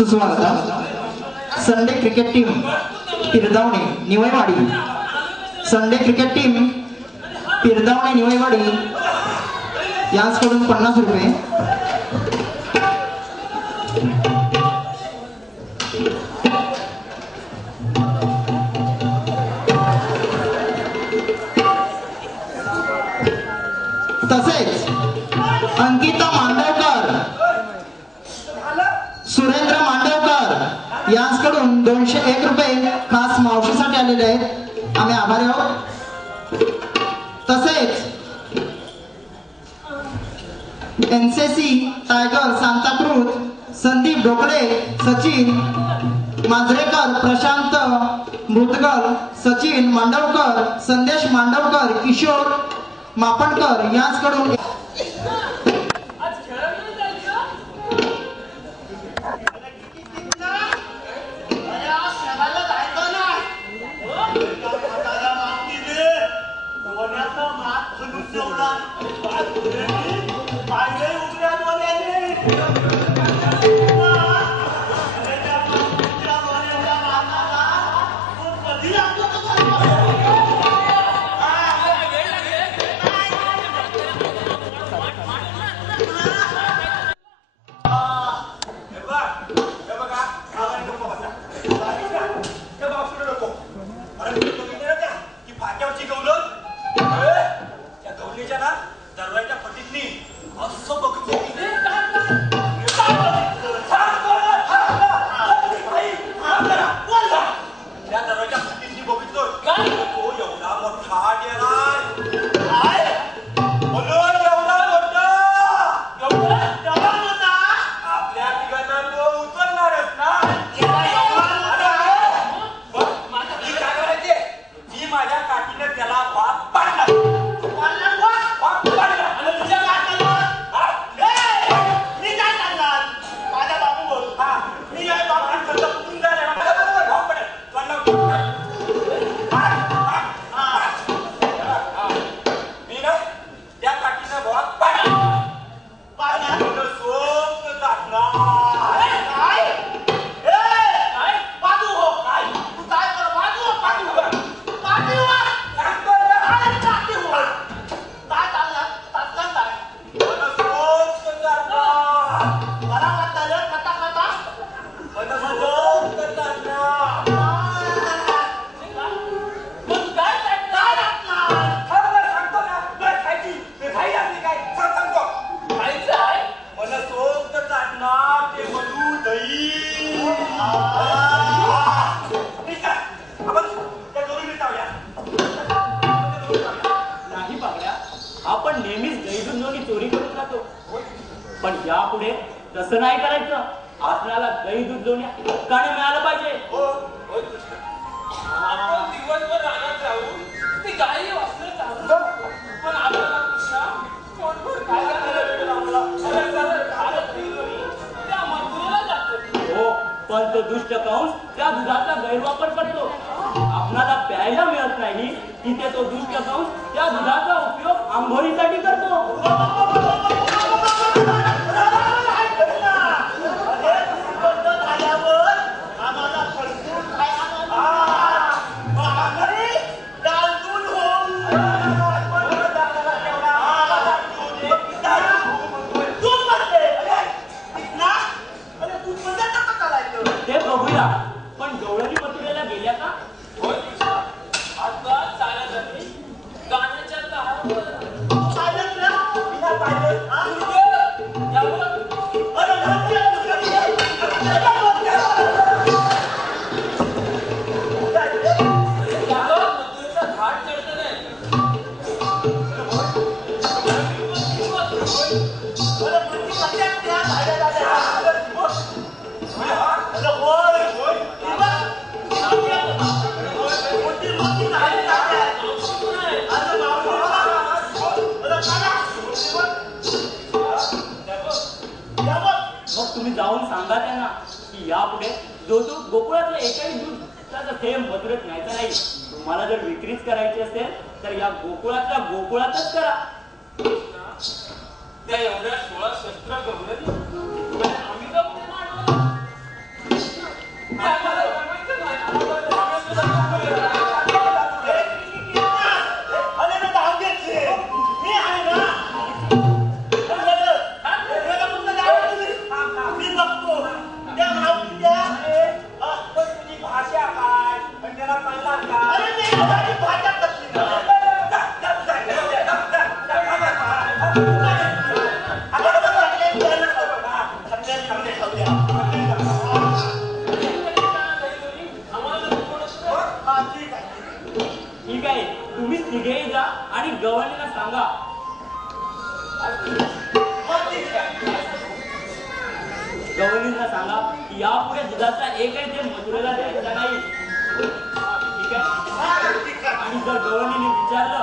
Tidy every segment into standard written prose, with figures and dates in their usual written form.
सुस्वागतम Sunday cricket team Pirdavane Nivayvadi Sunday cricket team Pirdavane Nivayvadi यांकडून 50 रुपये तसेच अंकिता मांडवकर सुरेंद्र मांडवकर यांकडून 201 रुपये खास मावशीसाठी आलेले आहेत आम्ही आभारी आहोत। तसेच एनसीसी टायगर सांताक्रूज संदीप ढोकळे सचिन मांजरेकर प्रशांत मृदगल सचिन मांडवकर संदेश मांडवकर किशोर मापणकर यांकडून गवळणीला सांगा गवळणीला सांगा की यापुढे दुधाचा एकही ते मथुरेला द्यायचा नाही. ठीक आहे. आणि जर गवळणीने विचारलं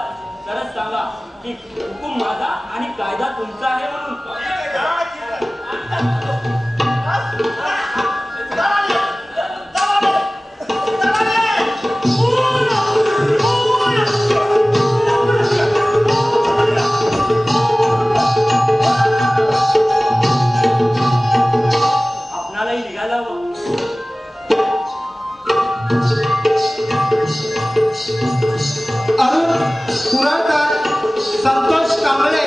तरच सांगा की हुकूम माझा आणि कायदा तुमचा आहे म्हणून. आपणालाही निघायला हवं. अरुण पुरळकर, संतोष कांबळे,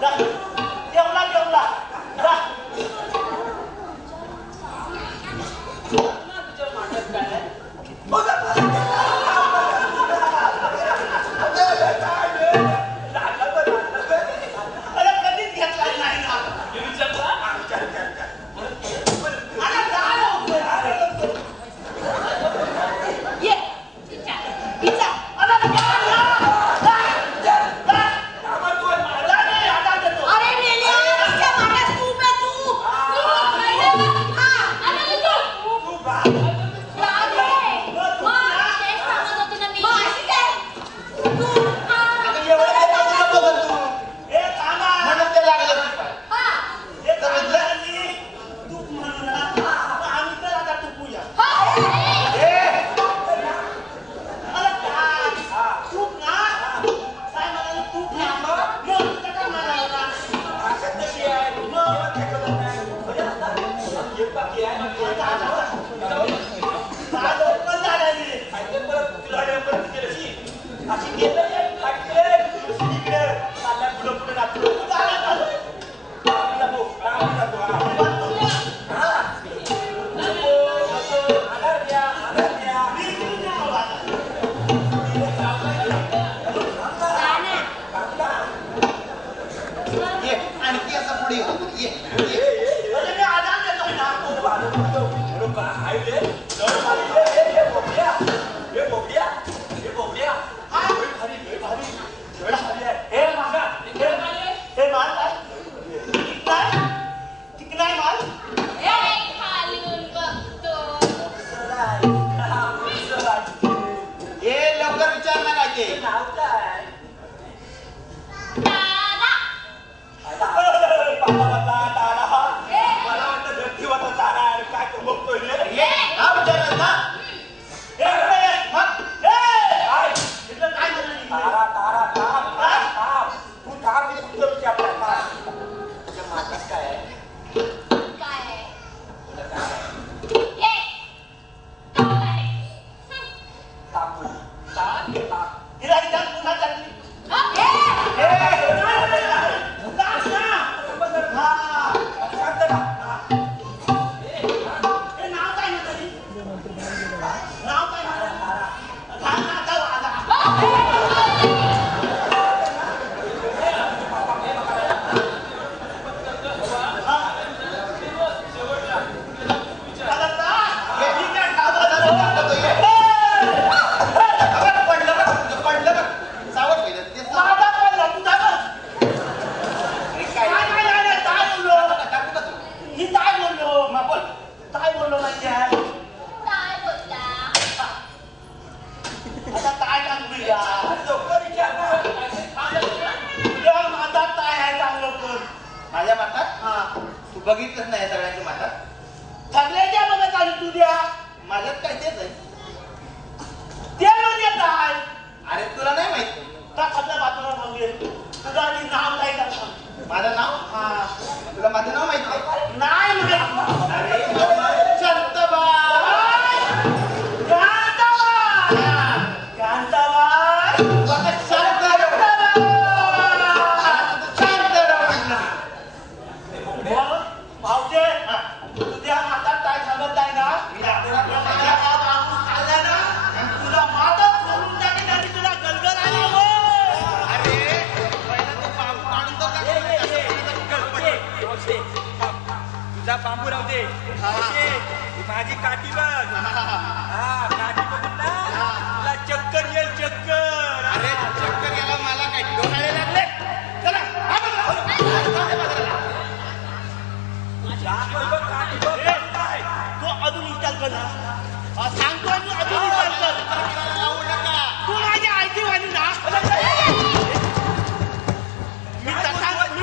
जेवला जेवला तुझ्या मांडत काय आहे? अरे कधीच घेतला नाही ना हे विचारला? अरे जा लवकर. ये पिझ्झा अरे जा ना. जा नाही, आता देतो. अरे मेले कशा मारलास तू बे तू हा अरे तू राधे मग तेच सांगत होते ना मी अशी काय तू हे थांबा. हा हे कांद्यानी तूप म्हणून ना, मग आम्ही तर आता तुपूया. अरे काय? तूप ना? काय म्हणाले? तूप ना? मग तुझं काय म्हणाला? जा लवकर जा रे. आणखी असं पुढे ये अरे मी आधार देतोय ना. हे मागा. हे माल काय? चिकनाय माल? ए खालून बघतो हे लवकर विचार ना काय ते हे नाव विचारलं ना हे इकडे ये. मग हे! इथलं काय झालं इकडे? काय आहे ए काय हिला इथं पुन्हा टाकली. दास ना. हा. हे नाव काय म्हणाली? नाव काय म्हणाली? थांब ना, आता वागा. आता दास, मी काय गावात आलो? पडलं बघ सावध होईल ते माझा पडला, तुझा बघ. काय नाही, काय बोललो? टाकू का तू मी काय बोललो? मग बोल काय बोललो म्हणजे? काय बोलला आता काय सांगूया? तुझ्या मातात काय आहे चांगलं कर. माझ्या मातात हा. तू बघितलंच नाही सगळ्यांची मातात सगळ्याच्या बघत आली तुझ्या. माझ्यात काय तेच आहे ते म्हणजे काय? अरे तुला नाही माहिती का सगळ्या बातम्या सांगेल तुझं आधी नाव काय सांग. माझं नाव हा. तुला माझं नाव माहिती आहे नाही माहिती. अरे शांतबाई. कांताबाई. कांताबाई. बघा, शांत राहा. शांत राहा म्हटलं. मग पावते तुझ्या हातात काय सांगत आहे ना? माझ्या हा बाबू खाल्ला ना, तुला मातच करून टाकेल आणि तुला गलगल आला हो. अरे पहिला तो बांबू काढून तर टाक. तुझा बांबू राहू दे ही माझी काठी बघ काठी बघून ना तुला चक्कर येईल चक्कर अरे चक्कर याला मला काय डोळ्याला लागले. चला हा बघा. काठी बघ काय तू अजून विचार कर ना. सांगतोय मी अजून विचार कर. राहू नका. तू माझी आयती वाली ना. मी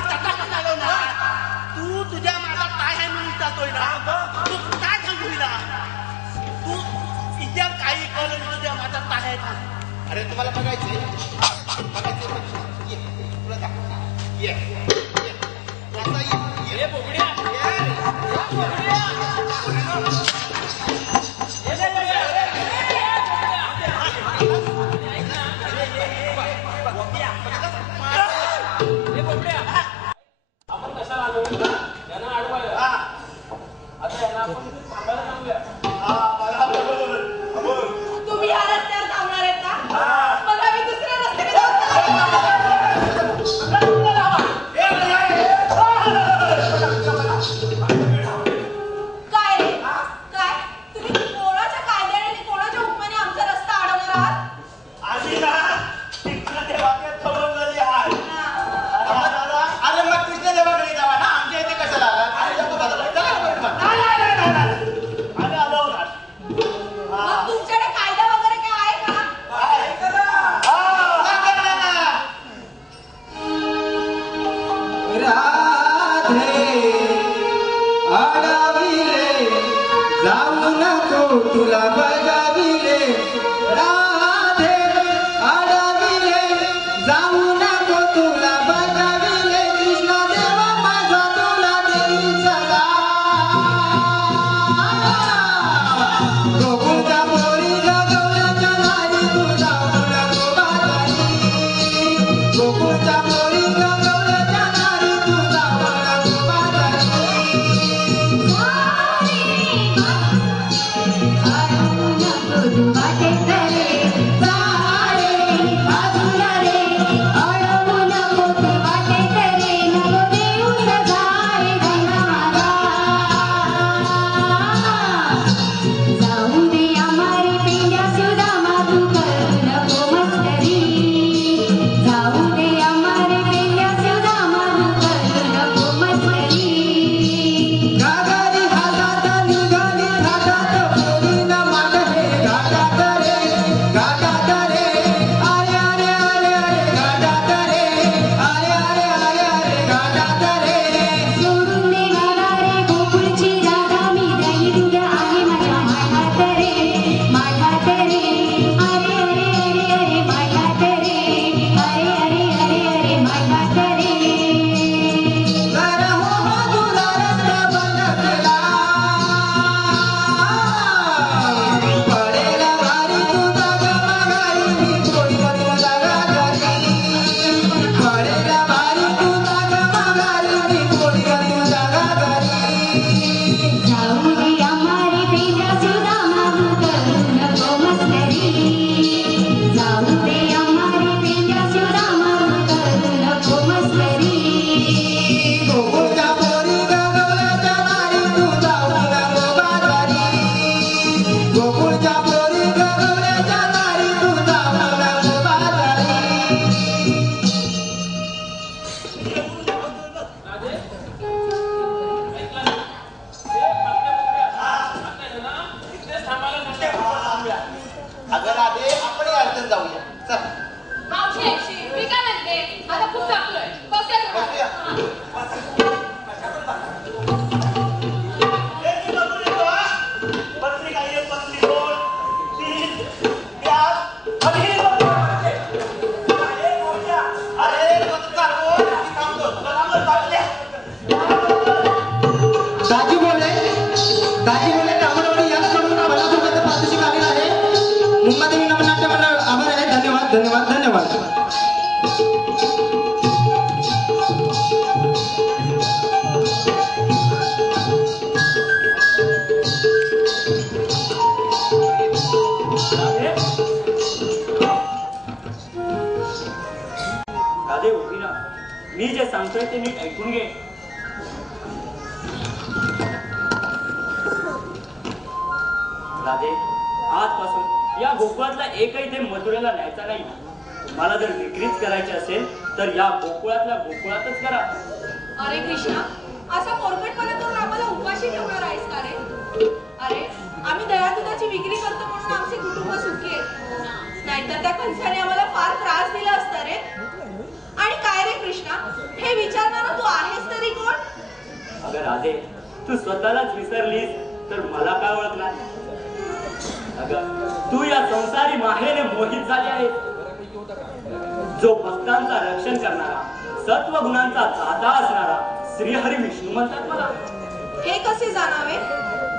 तसा कसालो ना. तू तुझ्या माझा काय आहे म्हणून विचारतोय ना. तू काय सांगू हिला? तू इथे काही कळलं तुझ्या माझा काय आहे सांग. अरे तुम्हाला बघायचंय ये तुला दाखव ये आता ये बोबड्या. अडविले जाऊ नको तुला बजाविले राधे अडविले जाऊ नको तुला बजाविले कृष्ण देवा माझा तुला देई सदा गोकुळच्या पोरी गवळ्याच्या नारी तुझा मुला गोबारी गोकुळच्या पोरी गवळ्याच्या नारी तुझा मुला गोबारी गागारी हातात निघाली घाटात पोरीना मांड हे घाटात रे घाटात रे अरे अरे अरे अरे घाटात रे अरे अरे अरे अरे घाटात रे सोडून दे गाणारे गोकुळची राधा मी दैनंद आहे माझ्या माठात रे माठात रे अरे अरे अरे अरे माठात रे अरे अरे अरे अरे माठात रे जरा हो हो तुला रस्ता बंद केला पडेला भारी तुझा गमागारी मी थोडी बदल जागा घरी पडेला भारी तुझा गमागारी मी थोडी बदल जागा घरी जाऊ दे आम्हारी पेंड्या सुदामा तू करू नको मस्करी जाऊ दे आम्हारी पेंड्या सुदामा तू करू नको मस्करी गोकुळच्या पोरी गवळ्याच्या नारी तुझा मुला गोबारी गोकुळच्या पोरी गवळ्याच्या नारी तुझा मुला गोबारी अगं राधे आपण अडचण जाऊया चल मावशी मी काय म्हणते आता खूप चांगलोय बसेल बसूया. पत्री काय आहे? पत्री 2 3 4 अरे पत्रकार बोल मी थांबतो दाजी बोले कामरवडी याच कडून मला सोबत पारितोषिक आलेलं आहे मुंबादेवी नवनाट्य मंडळ आभार आहे धन्यवाद धन्यवाद धन्यवाद राधे उभी ना मी जे सांगतोय ते नीट ऐकून घे राधे आजपासून या गोकुळातला एकही ते मथुरेला न्यायचा नाही मला जर विक्रीच करायची असेल तर या गोकुळातल्या गोकुळातच करा अरे कृष्णा असा पोरकटपणा करून आम्हाला उपाशी ठेवणार आहेस का रे अरे आम्ही दयादुधाची विक्री करतो म्हणून आमचे कुटुंब सुखी आहेत नाहीतर त्या कंसाने आम्हाला फार त्रास दिला असता रे आणि काय रे कृष्णा हे विचारणारा तू आहेस तरी कोण अगं राधे तू स्वतःलाच विसरलीस तर मला काय ओळखणार अगं तू या संसारी माहेने मोहित झाली आहे जो भक्तांचा रक्षण करणारा सत्व गुणांचा दाता असणारा श्रीहरी विष्णू म्हणतात मला हे कसे जाणावे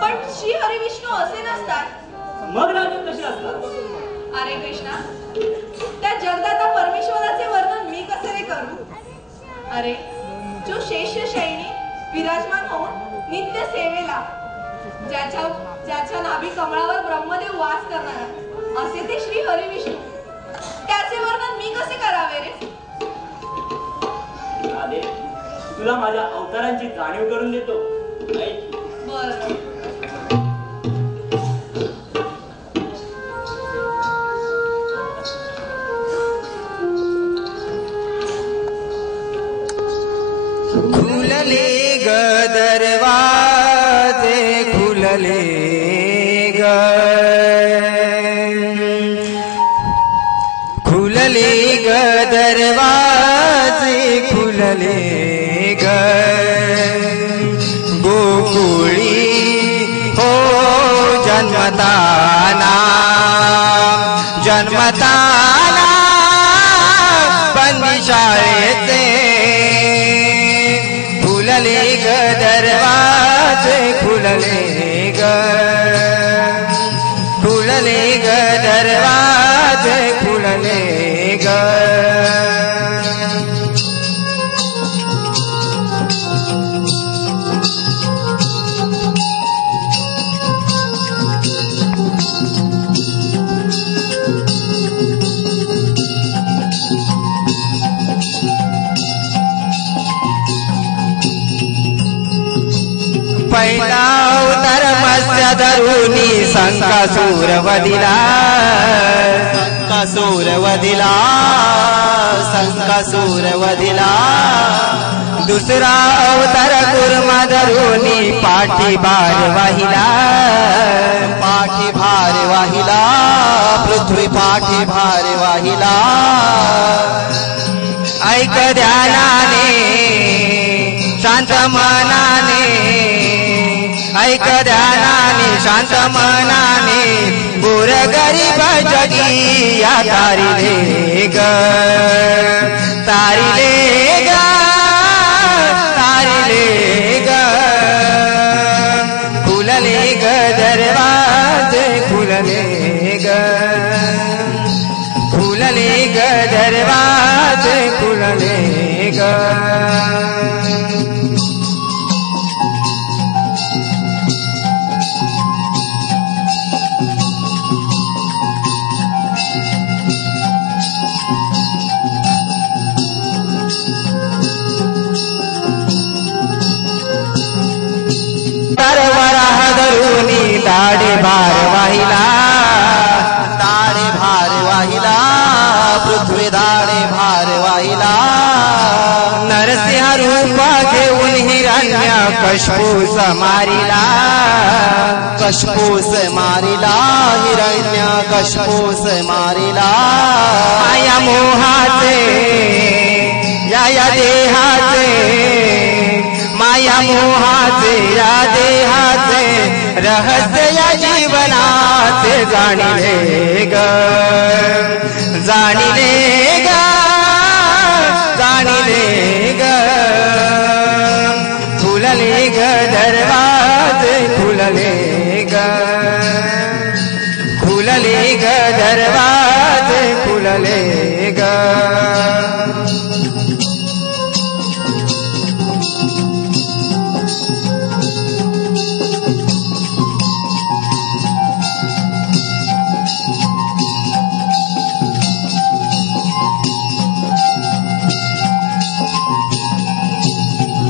पण श्री हरी विष्णू असे नसतात मग राधे कसे असतात अरे कृष्णा त्या जगदाता परमेश्वराचे वर्णन मी कसे रे करू अरे जो शेष्य शैनी विराजमान होऊन नित्य सेवेला ज्याच्या नाभी कमळावर ब्रह्मदेव वास करणारा असे ते श्री हरी विष्णू त्याचे वर्णन मी कसे करावे रे राधे तुला माझ्या अवतारांची जाणीव करून देतो ऐक बर खुलले ग दरवाजे खुलले ग खुलले ग दरवाजे खुलले ग फुलले ग दरवाजे फुलले ग फुलले ग दरवाजे फुलले ग पहिला अवतार मत्स्य धरुनी संकासूर वदिला संकासूर वदिला संकासूर वदिला दुसरा अवतार कुर्मा धरुनी पाठी भार वाहिला पाठी भार वाहिला पृथ्वी पाठी भार वाहिला ऐक ध्यानाने शांत मनाने ऐक ध्यानाने शांत मनाने गोर गरीब जगी या तारिले ग तारिले ग तारिले ग फुलले ग दरवाजे फुलले ग फुलले ग दरवाजे फुलले ग वराह धरुनी दाढे भार वाहिला दाढे भार वाहिला पृथ्वी दाढे भार वाहिला नरसिंह रूप घेऊन हिरण्य कशपूस मारिला कशपूस मारिला हिरण्य कशपूस मारिला माया मोहाचे या देहाचे माया मोहाचे या देहाचे रहस्य या जीवनाचे जाणिले ग जाणिले ग जाणिले ग फुलले ग दरवाजे फुलले ग फुलले ग दरवाजे फुलले ग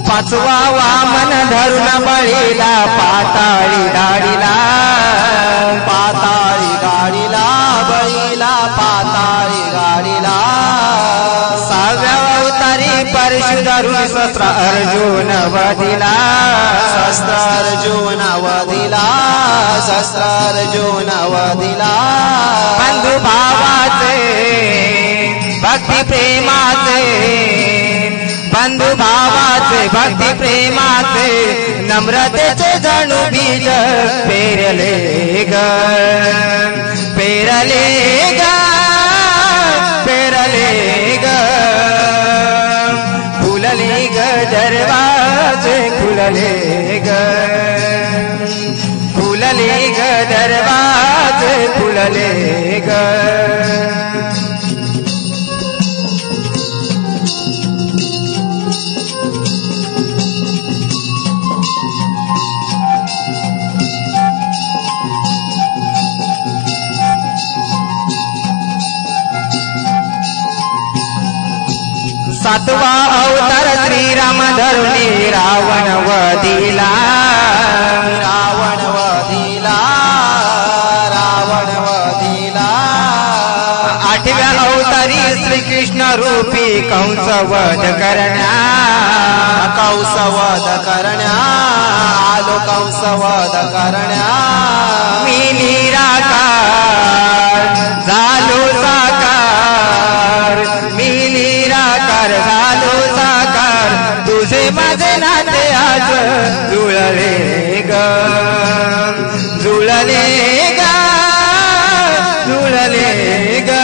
पाचवा वामन धरुण बळीला पाताळी गाडीला पाताळी गाडीला बळीला पाताळी गाडीला सहाव्या अवतारी परशु धरुण शस्त्र अर्जुन वधिला शस्त्र अर्जुन वधिला शस्त्र अर्जुन वधिला बंधु भावाचे भक्ती प्रेमाचे बंधु भावाचे भक्ती प्रेमाचे नम्रतेचे जणू बीज पेरले ग पेरले ग पेरले ग फुलले ग दरवाजे फुलले ग फुलले ग दरवाजे फुलले ग सातवा अवतार श्रीराम धरुणी रावण वधिला रावण वधिला रावण वधिला आठव्या अवतारी श्रीकृष्ण रूपी कंस वध करण्या कंस वध करण्या आलो कंस वध करण्या मी निराकार झालो साकार मी निराकार झालो साकार तुझे माझे नाते आज जुळले ग जुळले ग जुळले ग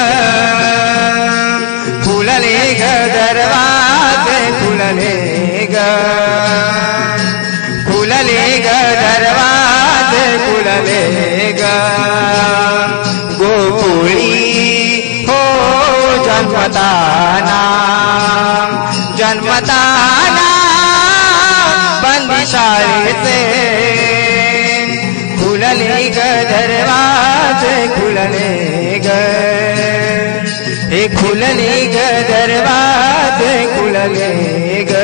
फुलले ग दरवाजे फुलले ग हे खुलले ग दरवाजे खुलले ग.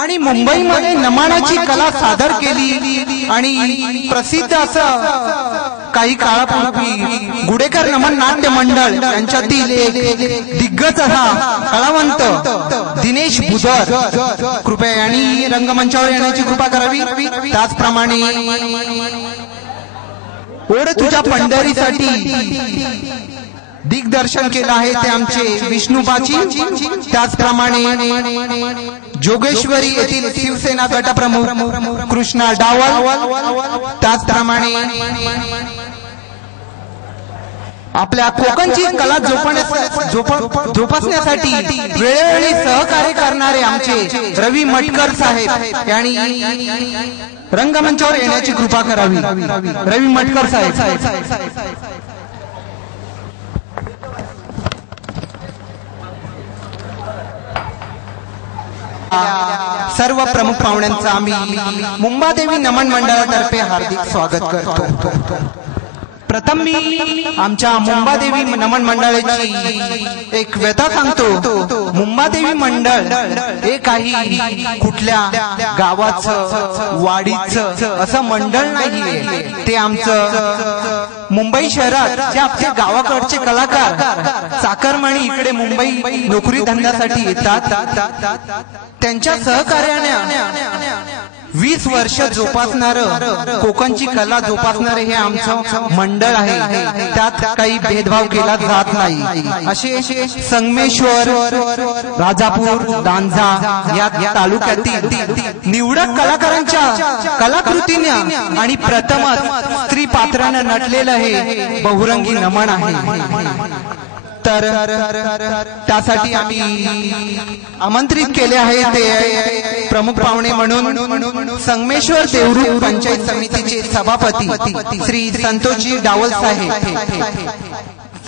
आणि मुंबईमध्ये नमनाची कला सादर केली आणि प्रसिद्ध असं काही काळापूर्वी गुडेकर नमन नाट्य मंडळ यांच्यातील एक दिग्गज हा कलावंत दिनेश बुधर कृपया यांनी रंगमंचावर येण्याची कृपा करावी. त्याचप्रमाणे ओढ तुझ्या पंढरीसाठी दिग्दर्शन केलं आहे ते आमचे विष्णुबाची. त्याचप्रमाणे जोगेश्वरी येथील शिवसेना गटप्रमुख कृष्णा डावल. त्याचप्रमाणे आपल्या कोकणची कला जोपासण्यासाठी वेळोवेळी सहकार्य करणारे आमचे रवी मटकर साहेब यांनी रंगमंचावर येण्याची कृपा करावी. रवी मटकर साहेब. सर्व प्रमुख पाहुण्यांचं आम्ही मुंबादेवी नमन मंडळातर्फे हार्दिक स्वागत करतो. प्रथम मी आमच्या मुंबादेवी नमन मंडळाची एक व्यथा सांगतो. मुंबादेवी मंडळ हे काही कुठल्या गावाचं वाडीचं असं मंडळ नाहीये. ते आमचं मुंबई शहरात जे आपल्या गावाकडचे कलाकार चाकरमानी इकडे मुंबई नोकरी धंद्यासाठी येतात त्यांच्या सहकार्याने 20 वर्ष जोपासणारं कोकणची कला जोपासणारे हे आमचं मंडळ आहे. त्यात काही भेदभाव केला जात नाही. असे संगमेश्वर, राजापूर, दांजा या तालुक्यातील निवडक कलाकारांच्या कलाकृतीने आणि प्रथमच स्त्री पात्रानं नटलेलं हे बहुरंगी नमन आहे. तर त्यासाठी आम्ही आमंत्रित केले आहे ते प्रमुख पाहुणे म्हणून संगमेश्वर देवरूख पंचायत समितीचे सभापती श्री संतोषजी डावल साहेब,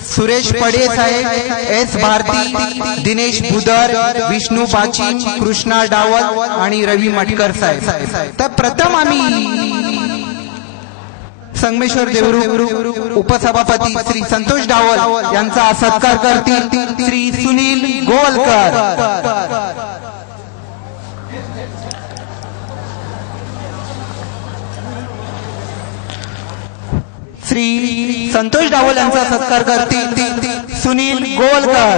सुरेश पडे साहेब, एस भारती, दिनेश बुदर, विष्णू पाचीम, कृष्णा डावल आणि रवी मटकर साहेब. तर प्रथम आम्ही संगमेश्वर देवरूख उपसभापती श्री संतोष डावल यांचा सत्कार करतील श्री सुनील गोवलकर. श्री संतोष डावल यांचा सत्कार करतील सुनील गोवलकर.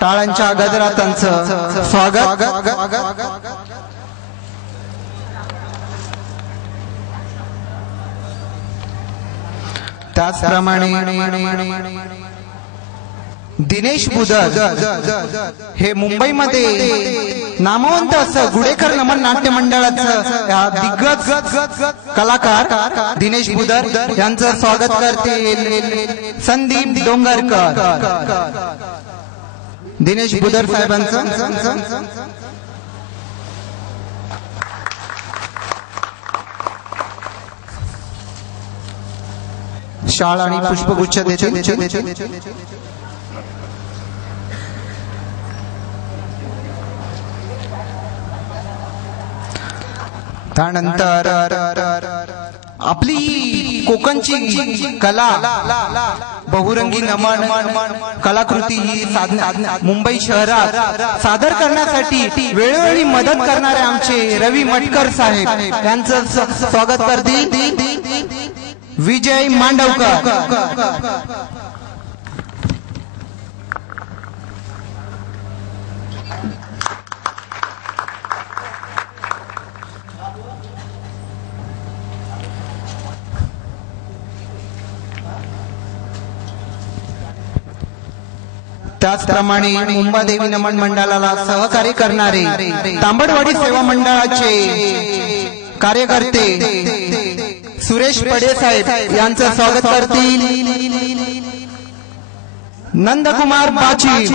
टाळ्यांच्या गजरात त्यांचं स्वागत. त्याचप्रमाणे दिनेश बुदर हे मुंबईमध्ये नामवंत असं गुडेकर नमन नाट्य मंडळाचं दिग्गज कलाकार दिनेश बुदर यांचं स्वागत करतील संदीप डोंगरकर. दिनेश बुदर साहेबांचं शाळ आणि पुष्पगुच्छ देतील. त्यानंतर आपली कोकणची कला बहुरंगी नमन कलाकृती ही मुंबई शहरात सादर करण्यासाठी वेळोवेळी मदत करणारे आमचे रवी मटकर साहेब यांचं स्वागत करतील विजय मांडवकर. त्याचप्रमाणे मुंबादेवी नमन मंडळाला सहकार्य करणारे तांबडवाडी सेवा मंडळाचे कार्यकर्ते सुरेश पडे साहेब यांचं स्वागत करतील नंदकुमार बाची.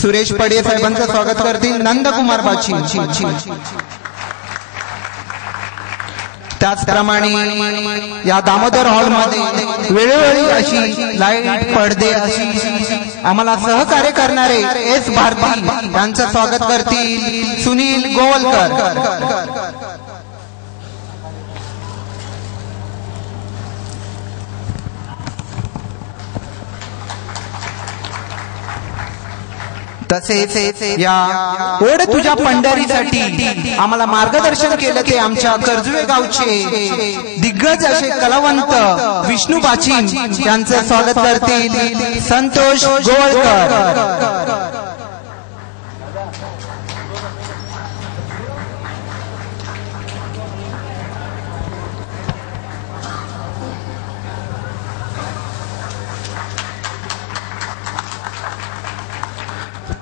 सुरेश पडे साहेबांचं स्वागत करतील नंदकुमार बाची. त्याचप्रमाणे या दामोदर हॉलमध्ये वेळोवेळी अशी लाईट पडदे अशी आम्हाला सहकार्य करणारे एस भारती यांचं स्वागत करतील सुनील गोवलकर. तसेच या ओढ तुझ्या पंढरीसाठी आम्हाला मार्गदर्शन केलं ते आमच्या कर्जुवे गावचे दिग्गज असे कलावंत विष्णू पाचीम यांचं स्वागत करतील संतोष गोवळकर.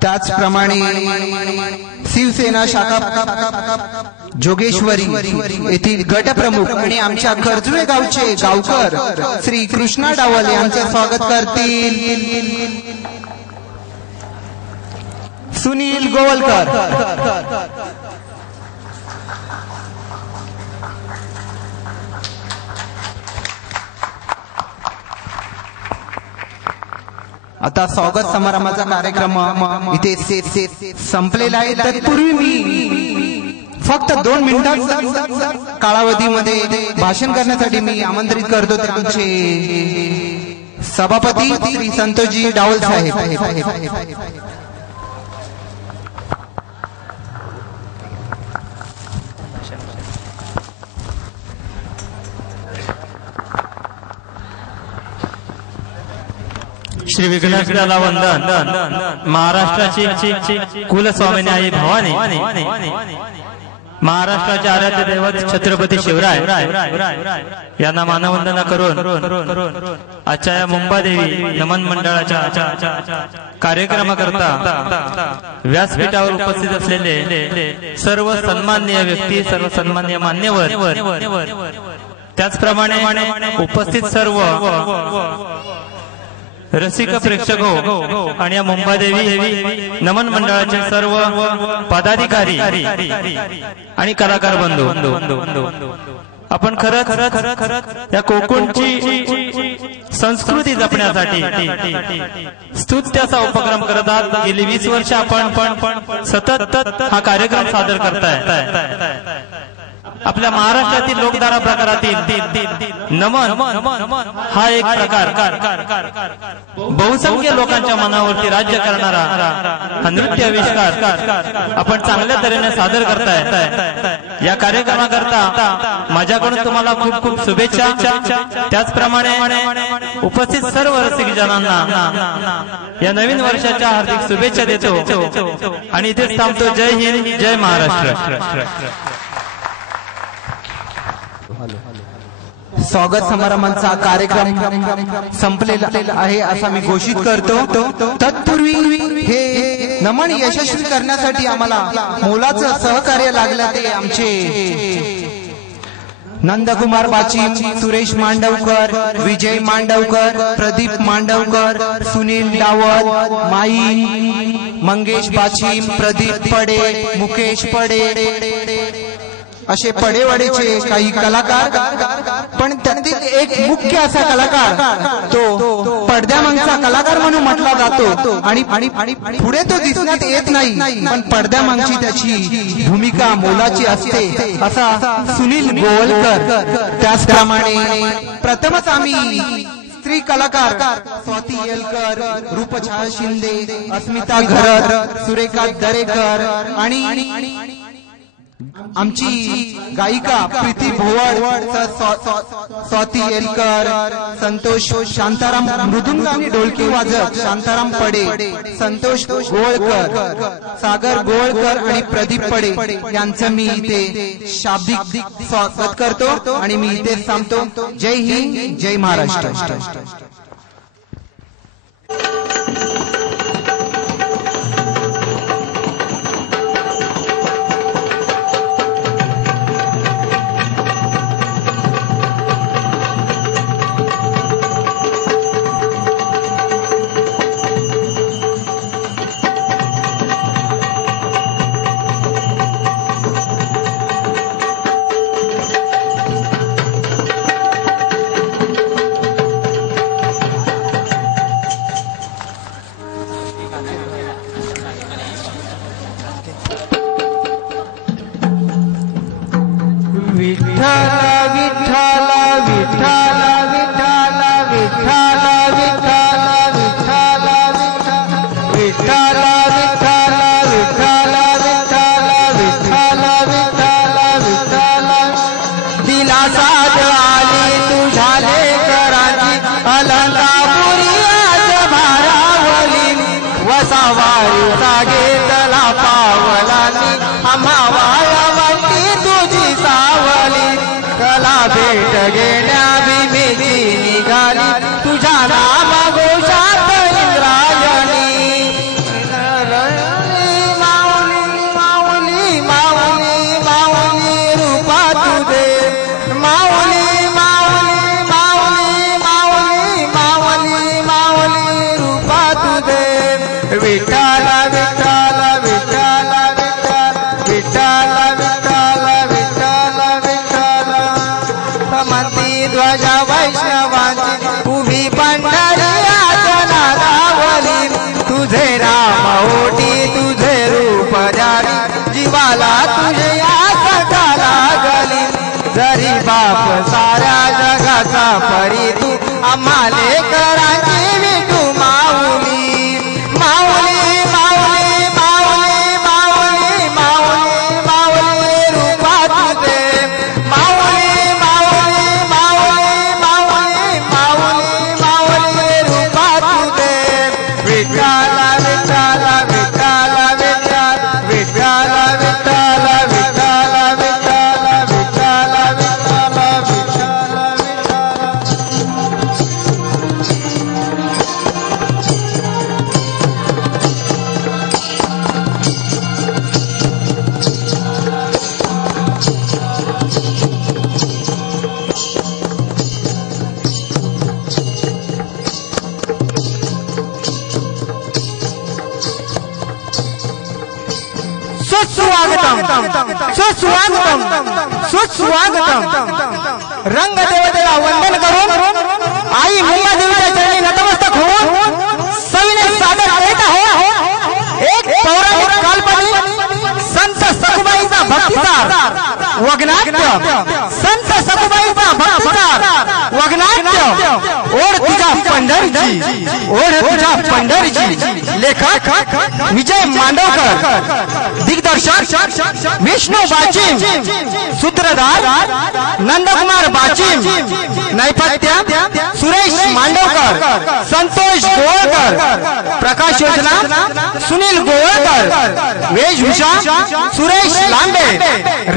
त्याचप्रमाणे शिवसेना शाखा जोगेश्वरी येथील गटप्रमुख आणि आमच्या कर्जुवे गावचे गावकर श्री कृष्णा डावल यांचे स्वागत करतील सुनील गोवलकर. आता स्वागत समारंभाचा कार्यक्रम इथे संपलेला आहे. तत्पूर्वी मी फक्त 2 मिनिटांचा कालावधीमध्ये भाषण करण्यासाठी मी आमंत्रित करतो आमचे सभापती श्री संतोषजी डावल साहेब. श्री विघ्नेश्वराला वंदन. महाराष्ट्राची कुलस्वामिनी आई भवानी महाराष्ट्राचे आराध्य दैवत छत्रपती शिवराय यांना मानवंदना करून आजच्या या मुंबादेवी नमन मंडळाच्या कार्यक्रमाकरता व्यासपीठावर उपस्थित असलेले सर्व सन्माननीय व्यक्ती, सर्व सन्माननीय मान्यवर, त्याचप्रमाणे उपस्थित सर्व रसिक प्रेक्षक हो आणि या मुंबादेवी नमन मंडळाचे सर्व पदाधिकारी आणि कलाकार बंधू, आपण खरंच या कोकणची संस्कृती जपण्यासाठी स्तुत्याचा उपक्रम करत आहात. गेली 20 वर्ष आपण सतत हा कार्यक्रम सादर करताय. आपल्या महाराष्ट्रातील लोकधारा प्रकारातील नमन हा एक प्रकार बहुसंख्य लोकांच्या मनावरती राज्य करणारा हा नृत्य आविष्कार आपण चांगल्या तऱ्हेने सादर करताय. या कार्यक्रमाकरता माझ्याकडून तुम्हाला खूप खूप शुभेच्छा. त्याचप्रमाणे उपस्थित सर्व रसिक जनांना या नवीन वर्षाच्या हार्दिक शुभेच्छा देतो आणि इथेच थांबतो. जय हिंद, जय महाराष्ट्र. स्वागत समारंभाचा कार्यक्रम संपलेला आहे असा मी घोषित करतो. तत्पूर्वी हे नमन यशस्वी करण्यासाठी आम्हाला मोलाचं सहकार्य लागलं ते आमचे नंदकुमार बाचीम, सुरेश मांडवकर, विजय मांडवकर, प्रदीप मांडवकर, सुनील डावल, माई, मंगेश बाचीम, प्रदीप पडे, मुकेश पडे असे पडेवाडीचे काही कलाकार. पण त्यातील एक मुख्य असा कलाकार तो पडद्यामागचा कलाकार म्हणून म्हटला जातो आणि पुढे तो दिसण्यात येत नाही, पण पडद्यामागची त्याची भूमिका मोलाची असते असा सुनील गोवलकर. त्याचप्रमाणे प्रथमच आम्ही स्त्री कलाकार स्वाती येलकर, रूपछाया शिंदे, अस्मिता घरत, सुरेखा दरेकर आणि आमची गायिका प्रीती भोवड, स्वाती येलकर, संतोष शांताराम मृदुंग आणि ढोलकी वाजत शांताराम पडे, संतोष गोळकर, सागर गोळकर आणि प्रदीप पडे यांचं मी इथे शाब्दिक स्वागत करतो आणि मी इथे थांबतो. जय हिंद, जय महाराष्ट्र. आम्हाले कराची विठू माऊली, माऊली सुस्वागतम सुस्वागतम सुस्वागतम. रंग देवतेला वंदन करून आई मुंबा देवीच्या चरणी नतमस्तक होऊन सविनय सादर करीत आहे एक पौराणिक काल्पनिक संत सखुबाईचा भक्तिसार वगनाट्य. संत सखुबाईचा भक्तिसार वगनाट्य. ओढ तुझ्या पंढरीची ओढ तुझ्या पंढरीची. लेखक विजय मांडवकर. दिग्दर्शक विष्णू बाचीम. सूत्रधार नंदकुमार बाचीम. नैपथ्य सुरेश मांडवकर संतोष गोवळकर. प्रकाश योजना सुनील गोवळकर. वेशभूषा सुरेश लांबे.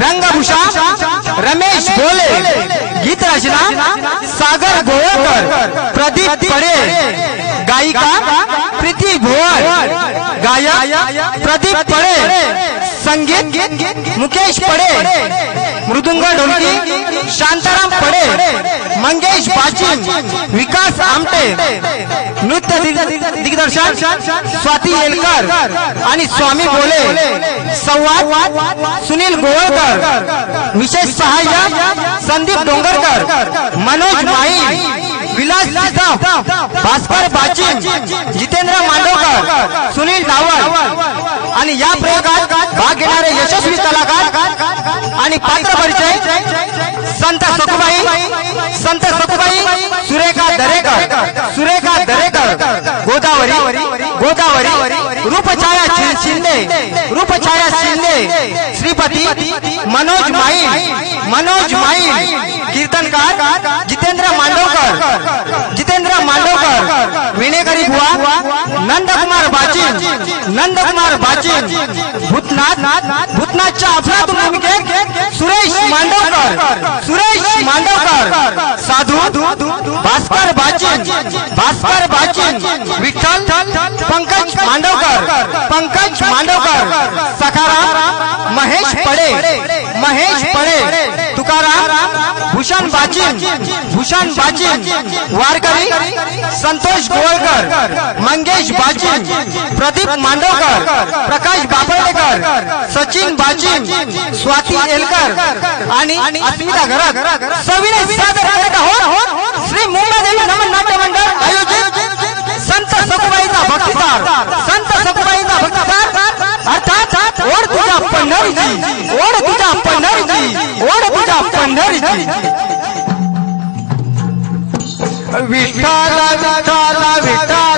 रंगभूषा रमेश बोले. गीत रचना सागर गोवळकर. प्रदीप पडे. गायिका प्रीती भोवर. गायक प्रदीप पडे. संगीत मुकेश पडे. मृदुंग ढोलकी शांताराम पडे. मंगेश बाचीम. विकास आमटे. नृत्य दिग्दर्शन स्वाती येलकर आणि स्वामी बोले. संवाद सुनील गोवळकर. विशेष सहाय्यक संदीप डोंगरकर. मनोज माई. विलास जिजाफ. भास्कर बाचीम. जितेंद्र मांडवकर. सुनील डावळ. आणि या प्रयोगात भाग घेणारे यशस्वी कलाकार आणि पात्र परिचय संत सखुबाई सुरेखा दरेकर. गोदावरी रूपछाया शिंदे. श्रीपती मनोज माई. कीर्तनकार जितेंद्र मांडवकर. विनेकरी बुवा नंदकुमार बाचीम. भूतनाथच्या अफलातून भूमिकेत सुरेश मांडवकर. साधू भास्कर बाचीम. विठ्ठल पंकज मांडवकर. सखाराम महेश पडे. तुकाराम भूषण बाचीम. वारकरी संतोष गोवळकर. मंगेश बाचीम. प्रदीप मांडवकर. प्रकाश बापळेकर. सचिन बाचीम. स्वाती येलकर आणि अस्मिता घरात सविनय सादर करत आहोत श्री मुंबा देवी नमन नाट्य मंडळ आयोजित संत सखुबाईचा भक्तिसार अर्थात ओढ तुझ्या पंढरीची. विठ्ठल विठ्ठल विठ्ठल